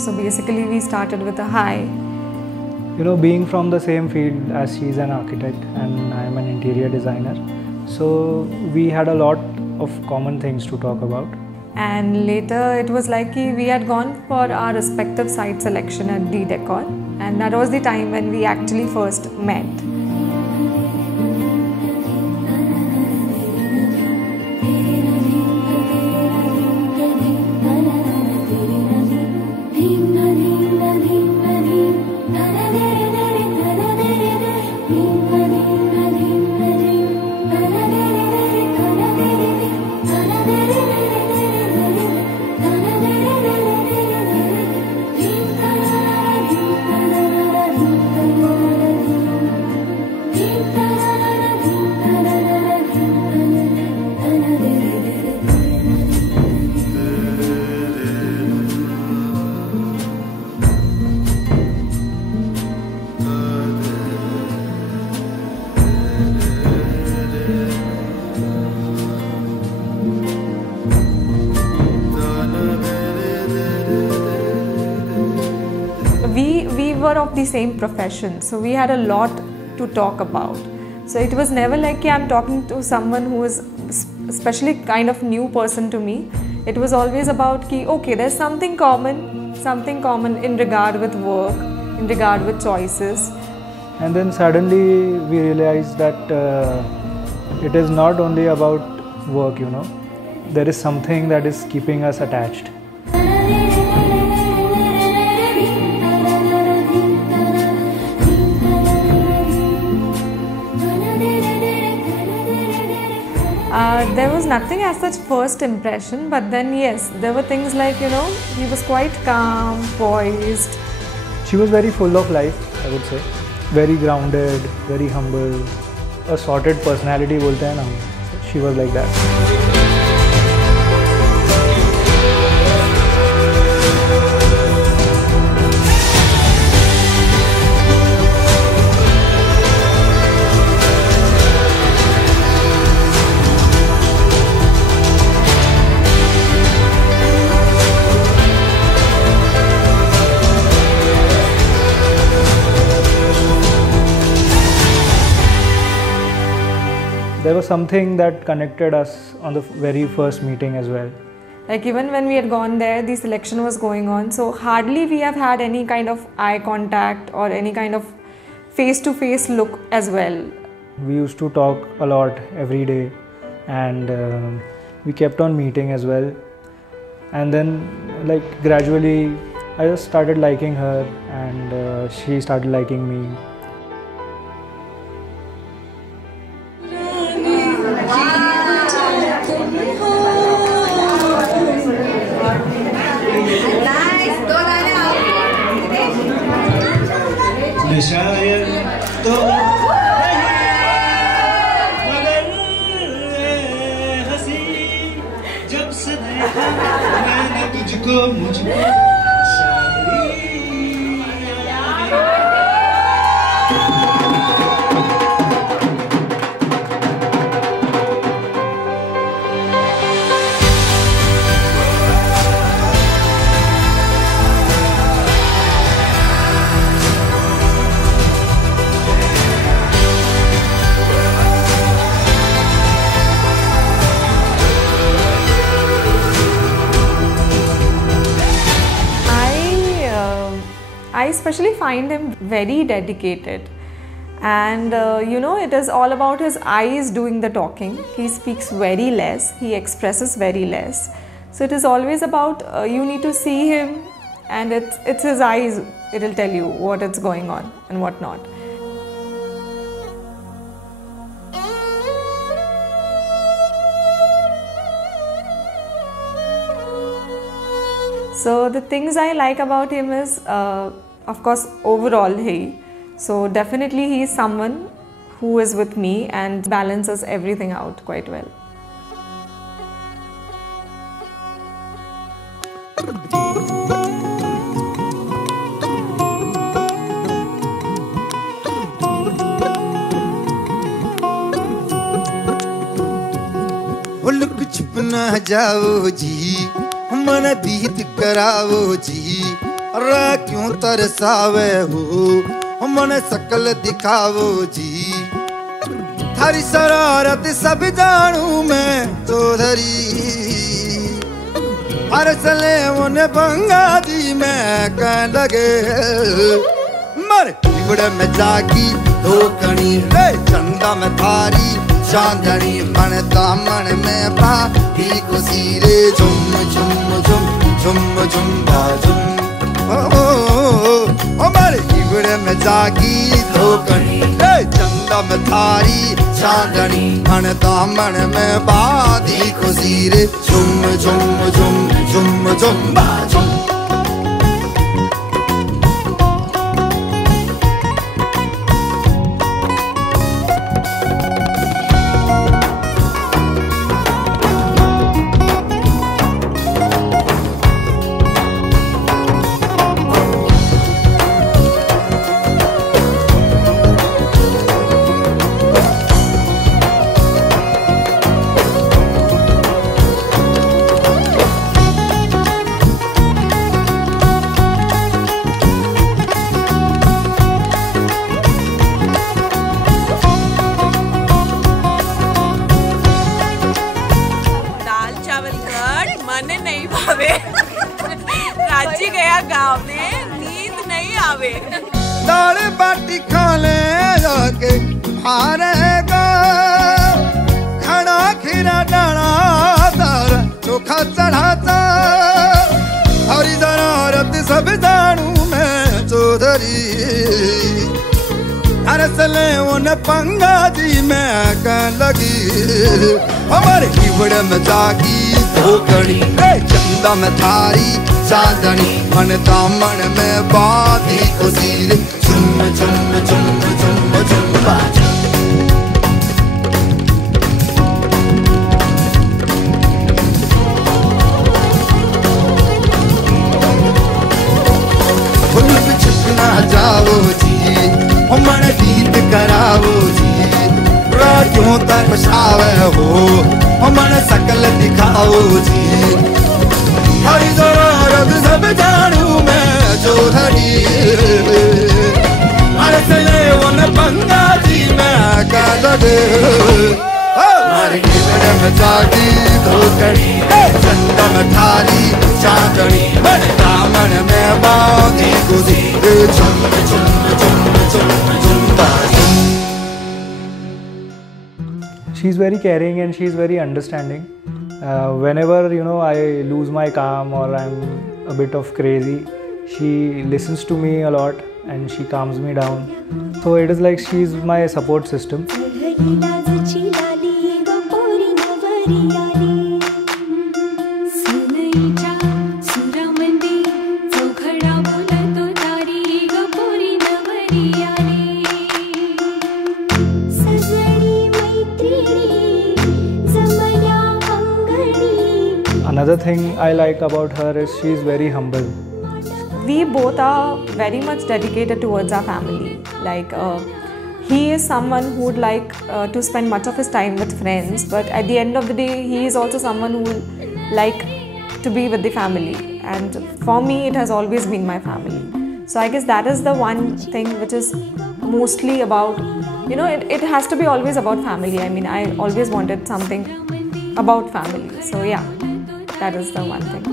So basically we started with a hi. You know, being from the same field as she's an architect and I'm an interior designer, so we had a lot of common things to talk about. And later it was like we had gone for our respective site selection at D Decor, and that was the time when we actually first met. We were of the same profession, so we had a lot to talk about. So it was never like I'm talking to someone who is especially kind of new person to me. It was always about okay, there's something common in regard with work, in regard with choices. And then suddenly we realized that it is not only about work, you know. There is something that is keeping us attached. There was nothing as such first impression, but then yes, there were things like, he was quite calm, poised. She was very full of life, I would say. Very grounded, very humble. A sorted personality bolte hain na. She was like that. There was something that connected us on the very first meeting as well. Like even when we had gone there, the selection was going on, so hardly we have had any kind of eye contact or any kind of face-to-face look as well. We used to talk a lot every day, and we kept on meeting as well. And then like gradually I just started liking her, and she started liking me. I especially find him very dedicated, and it is all about his eyes doing the talking. He speaks very less, he expresses very less, so it is always about you need to see him, and it's his eyes, it will tell you what is going on and what not. So the things I like about him is, of course, overall so definitely he is someone who is with me and balances everything out quite well. छुप ना जाओ जी, मन बीत कराओ जी, अरे क्यों तरसावे हो मन सकल दिखावो जी थारी शरारत सब जानू मैं चौधरी हर सले उन्हें बंगा जी मैं कह लगे मर बिगड़ में जागी धोकनी रे चंदा में थारी चांदनी मन दामन में पाती खुशी रे झुम झुम झुम झुम झुम झुम ओ मर बिगड़ में जागी धोकनी रे चंदा में थारी चांदनी मन दामन में पाती खुशी रे झुम झुम झुम झुम झुम झुम दाल बाटी खा ले जाके हारेगा खड़ा खीरा डाला दार चोखा चढ़ाता हरी जरारत सब जानू मैं चौधरी हर सले उन पंगा जी मैं कह लगी हमारे कीवड़ में जागी धोकड़ी चंदा में थारी चांदनी मन दामन में बाती खुशी रे झुम झुम झुम झुम झुम फुल पे छिपना जाओ जी मन गीत कराओ जी राजों तक बसावे हो मन सकल दिखाओ जी हरी जरारत सब जानू मैं चौधरी हर सले उन पंगा जी मैं कह लगे हमारे गिरने में जागी धोकड़ी चंदा में थारी चांदनी मन दामन में बांधी गुजी झुम झुम झुम झुम झुम She is very caring and she is very understanding. Whenever I lose my calm or I'm a bit of crazy, she listens to me a lot and she calms me down. So it is like she is my support system. Another thing I like about her is she is very humble. We both are very much dedicated towards our family. Like he is someone who would like to spend much of his time with friends, but at the end of the day, he is also someone who will like to be with the family. And for me, it has always been my family. So I guess that is the one thing which is mostly about, it has to be always about family. I mean, I always wanted something about family. So yeah, that is the one thing.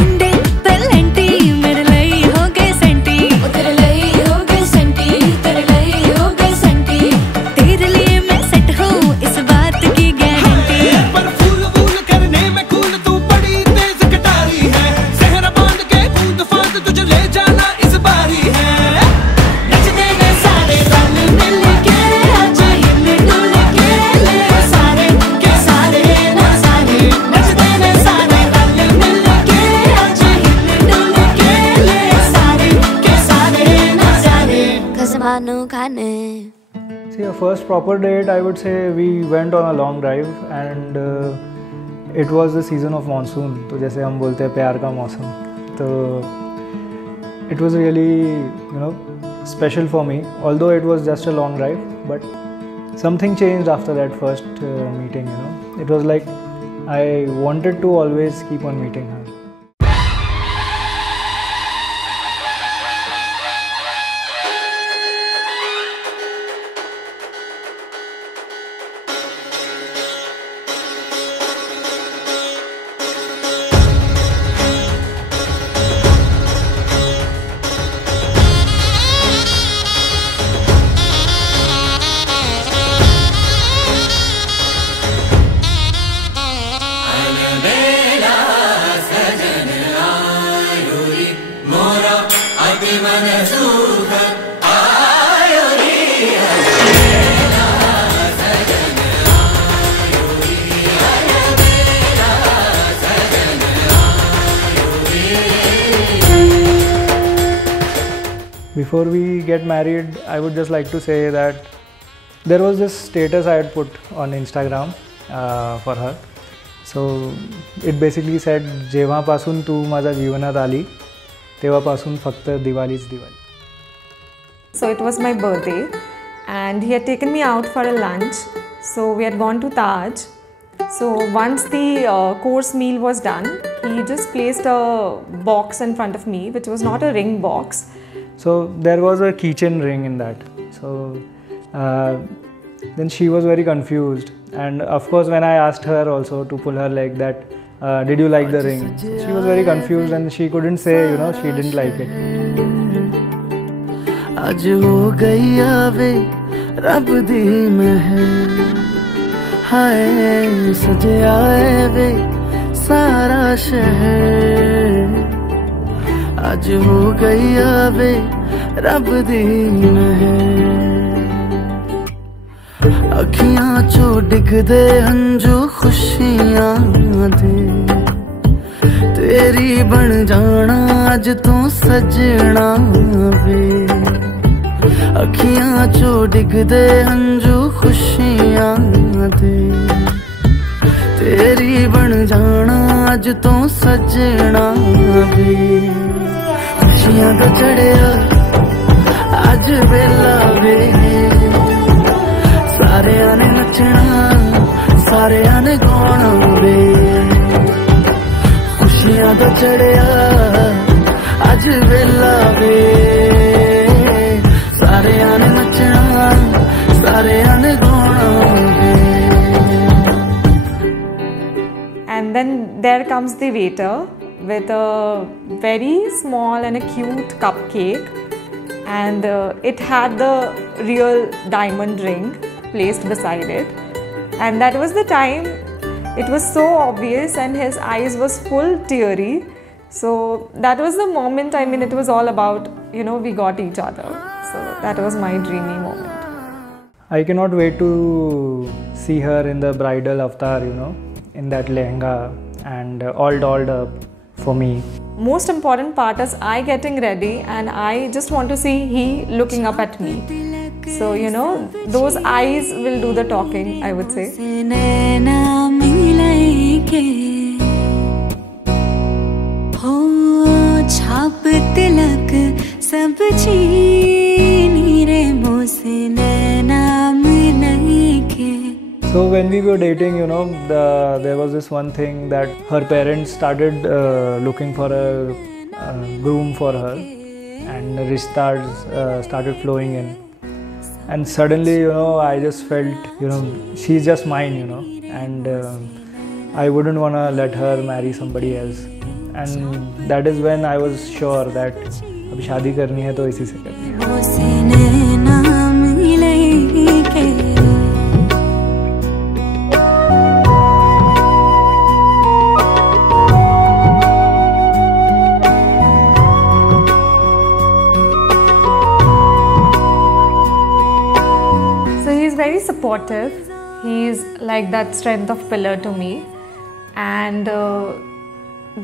मुंडे तलंटी मेरे लिए हो गए senti, तेरे लिए हो गए senti, तेरे लिए हो गए सेंटी, तेरे लिए मैं सेट हूँ इस बात की गारंटी। पर फूल फूल करने में कूल तू बड़ी तेज कटारी है, सहरा बांध के कूद फांद तुझे ले जाना इस बारी है। नचते ने सारे रल मिल के आज हिल डुल के ले सारे के सारे ना सारे, नचते ने सारे रल मिल के आज हिल डुल के ले सारे के सारे ना सारे, कसमानो खाने। See, our first proper date, I would say we went on a long drive and it was the season of monsoon. तो जैसे हम बोलते हैं प्यार का मौसम, तो it was really special for me. Although it was just a long drive, but something changed after that first meeting. It was like I wanted to always keep on meeting her. Before we get married, I would just like to say that there was this status I had put on Instagram for her. So it basically said, जेव्हापासून तू माझ्या जीवनात आली, तेव्हापासून फक्त दिवाळीच Diwali. So it was my birthday and he had taken me out for a lunch. So we had gone to Taj. So once the course meal was done, he just placed a box in front of me, which was not a ring box. So there was a keychain ring in that. So then she was very confused, and of course when I asked her also to pull her leg that did you like the ring, she was very confused and she couldn't say she didn't like it. आज हो गई आवे रब दी महल, हाय सजे आए वे सारा शहर। आज हो गई आवे रब दी महल, अखियां चो डिगदे हंजू खुशियां दे, तेरी बन जाना अज तू सजना वे। अखियां चो डिगदे हंजू खुशियां दे, तेरी बन जाना अज तू सजना वे। खुशियां दा चढ़िया अज वेला वे, सारियां ने नचना सारियां ने गाना वे। खुशियां दा चढ़िया अज वेला वे, सारियां ने नचना सारियां ने गाना वे। And then there comes the waiter with a very small and a cute cupcake, and it had the real diamond ring placed beside it. And that was the time it was so obvious and his eyes was full teary. So that was the moment, I mean, it was all about, we got each other. So that was my dreamy moment. I cannot wait to see her in the bridal avatar, in that lehenga and all dolled up for me. Most important part is I getting ready and I just want to see he looking up at me. So, those eyes will do the talking, I would say. छाप तिलक सब चीनी रे मोसे नाम नहीं के। So when we were dating, there was this one thing that her parents started looking for a groom for her, and rishtas started flowing in. And suddenly, I just felt, she's just mine, and I wouldn't want to let her marry somebody else. and that is when I was sure that अभी शादी करनी है तो इसी से करनी है. So he's very supportive. He's like that strength of pillar to me, and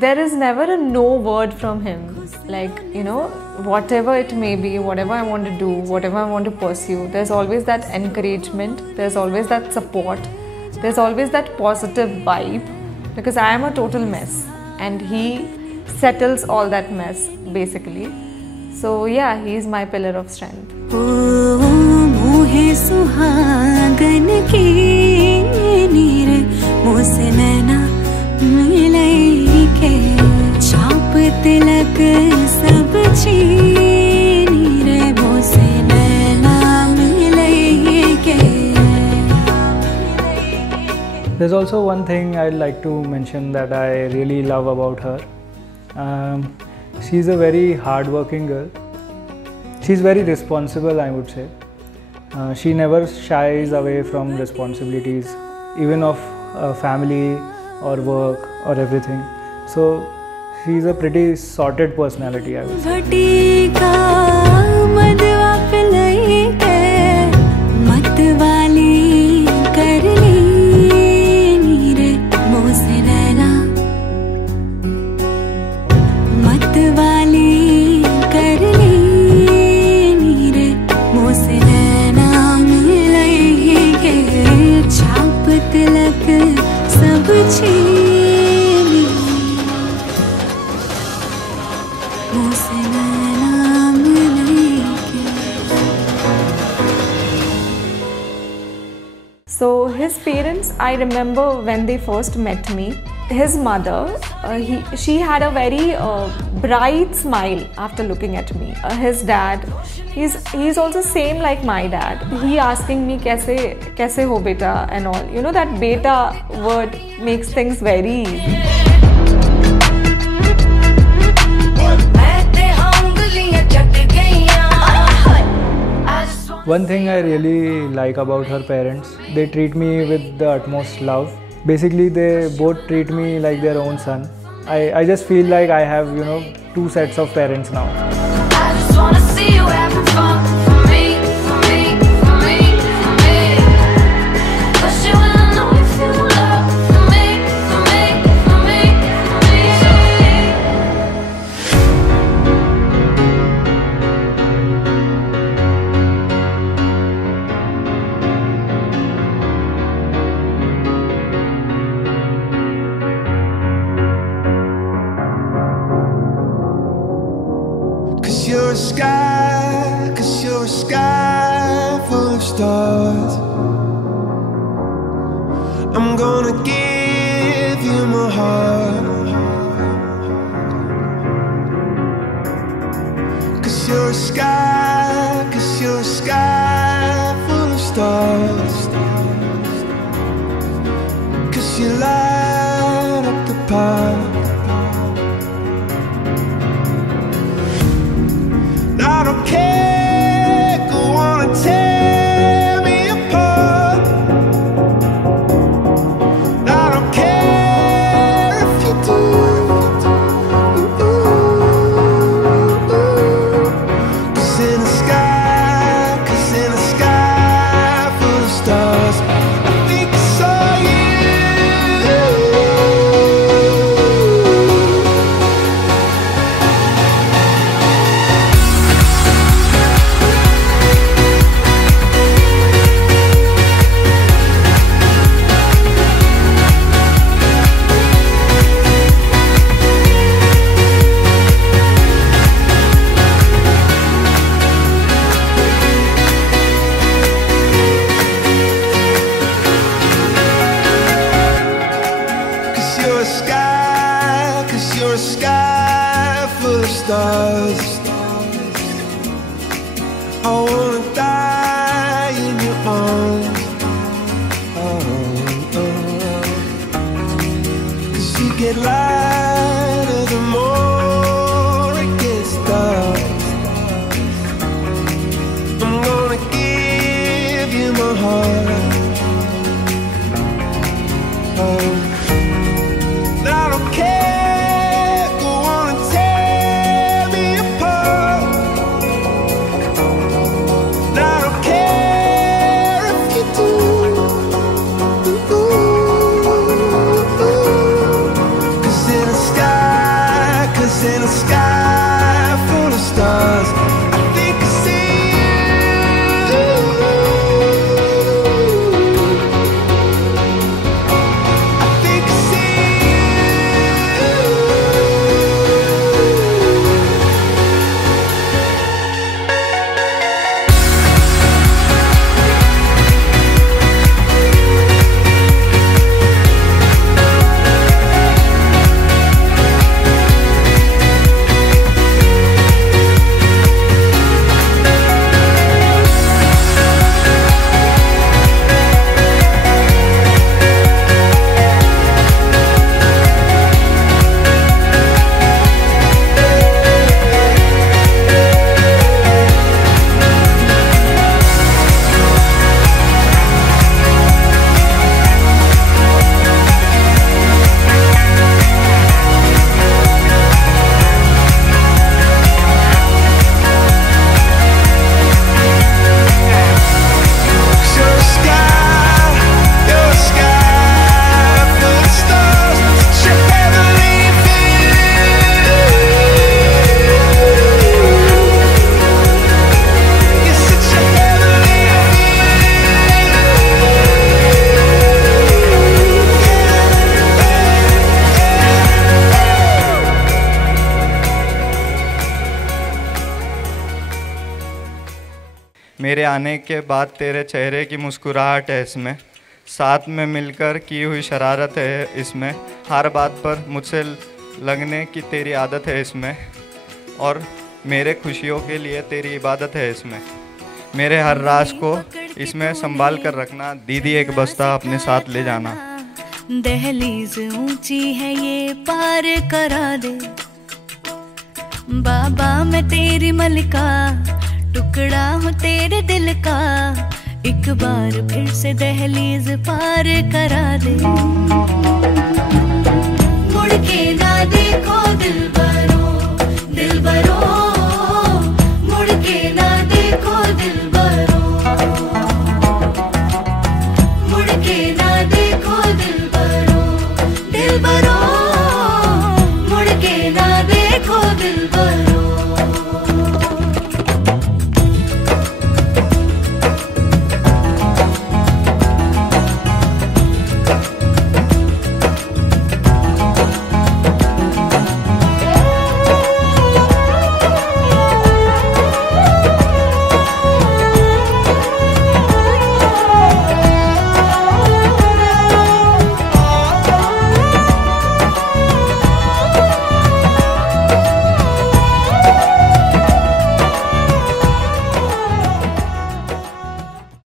there is never a no word from him. Like, you know, whatever it may be, whatever I want to do, whatever I want to pursue, there's always that encouragement, there's always that support, there's always that positive vibe, because I am a total mess and he settles all that mess basically. So yeah, he is my pillar of strength. सुहागन की नीर मोसे नैना मिलई के छाप तिलक सब छीनी रे मोसे नैना मिलई के. There's also one thing I'd like to mention that I really love about her. She's a very hard-working girl. She's very responsible, I would say. She never shies away from responsibilities, even of family or work or everything. So she's a pretty sorted personality, I would say. So his parents, I remember when they first met me, his mother, she had a very bright smile after looking at me. His dad, he's also same like my dad. He asking me kaise ho beta and all. You know, that beta word makes things very easy. One thing I really like about her parents, they treat me with the utmost love. Basically, they both treat me like their own son. I just feel like I have, you know, two sets of parents now. I just wanna see you having fun for me, for me, for me, for me. 'Cause you and I know you feel love for me, for me, for me, for me. Cause you're a sky full of stars. I'm gonna give you my heart. Cause you're a sky full of stars. Cause you light up the path. I don't care, go on and tear me apart. I don't care if you do. Cause in the sky full of stars, I think I saw you. Cause you're a sky full of stars. I wanna die in your arms. Cause you get lighter the in a sky full of stars. I think I see you. I think I see मेरे आने के बाद तेरे चेहरे की मुस्कुराहट है इसमें, साथ में मिलकर की हुई शरारत है इसमें, हर बात पर मुझसे लगने की तेरी आदत है इसमें, और मेरे खुशियों के लिए तेरी इबादत है इसमें। मेरे हर राज को इसमें संभाल कर रखना, दीदी एक बस्ता अपने साथ ले जाना। दहलीज ऊंची है ये पार करा दे, बाबा मैं तेरी मलिका, टुकड़ा हूँ तेरे दिल का, एक बार फिर से दहलीज पार करा दे। मुड़ के ना देखो दिलबरो, दिलबरो, मुड़ के ना देखो दिलबरो, मुड़ के ना देखो दिलबरो, दिलबरो, मुड़ के ना देखो दिलबरो।